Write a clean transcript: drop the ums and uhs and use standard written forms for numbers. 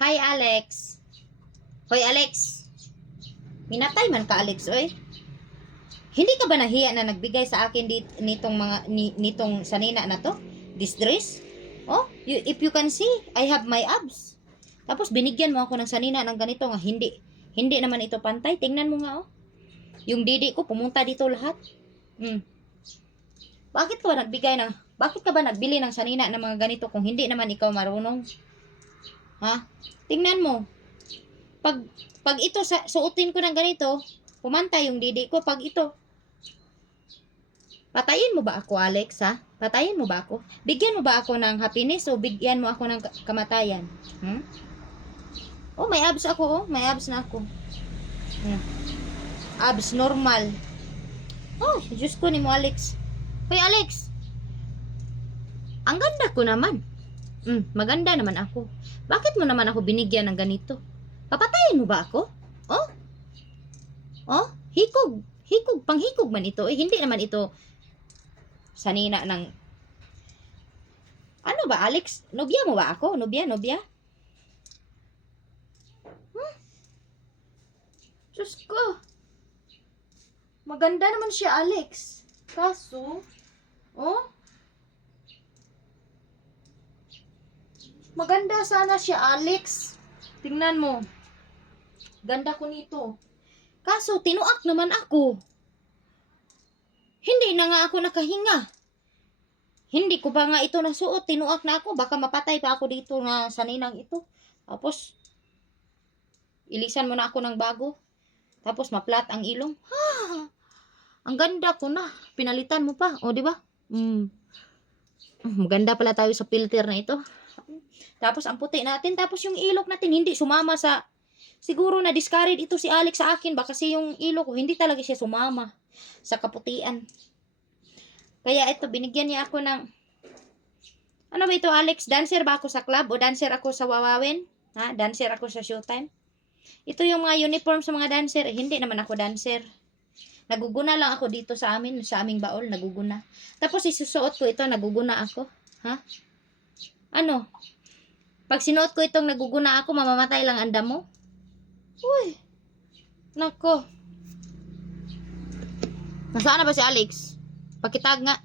Hi, Alex. Hoy, Alex. Minatay man ka, Alex, oy. Hindi ka ba nahiya na nagbigay sa akin nitong sanina na to? This dress? Oh, if you can see, I have my abs. Tapos binigyan mo ako ng sanina ng ganito nga hindi naman ito pantay. Tingnan mo nga, oh. Yung didi ko pumunta dito lahat. Bakit ka ba nagbili ng sanina ng mga ganito kung hindi naman ikaw marunong? Ha? Tingnan mo. Pag ito suotin ko ng ganito, pumantay yung didi ko. Pag ito, patayin mo ba ako, Alex, ha? Patayin mo ba ako? Bigyan mo ba ako ng happiness o bigyan mo ako ng kamatayan? Oh, may abs ako, oh. May abs na ako. Abs normal. Oh, Diyos ko ni mo, Alex. Hoy, Alex. Ang ganda ko naman. Maganda naman ako. Bakit mo naman ako binigyan ng ganito? Papatayin mo ba ako? Oh? Oh? Hikog. Hikog. Panghikog man ito. Eh, hindi naman ito sanina ng... Ano ba, Alex? Nobya mo ba ako? Nobya? Diyos ko. Maganda naman siya, Alex. Kaso, oh? Maganda sana siya, Alex. Tingnan mo. Ganda ko nito. Kaso, tinuak naman ako. Hindi na nga ako nakahinga. Hindi ko pa nga ito nasuot. Tinuak na ako. Baka mapatay pa ako dito na saninang ito. Tapos, ilisan mo na ako ng bago. Tapos, maplat ang ilong. Ang ganda ko na. Pinalitan mo pa. O, di ba? Maganda pala tayo sa filter na ito. Tapos, ang puti natin. Tapos, yung ilok natin, hindi sumama sa... Siguro na discarded ito si Alex sa akin. Baka kasi yung ilok ko, hindi talaga siya sumama sa kaputian. Kaya ito, binigyan niya ako ng... Ano ba ito, Alex? Dancer ba ako sa club? O dancer ako sa Wawawin? Ha? Dancer ako sa Showtime? Ito yung mga uniform sa mga dancer. Hindi naman ako dancer. Naguguna lang ako dito sa aming baol. Naguguna. Tapos isusuot ko ito, naguguna ako. Ha? Ano? Pag sinuot ko itong naguguna ako, mamamatay lang ang damo? Uy. Nako. Nasaan na ba si Alex? Pakitag nga.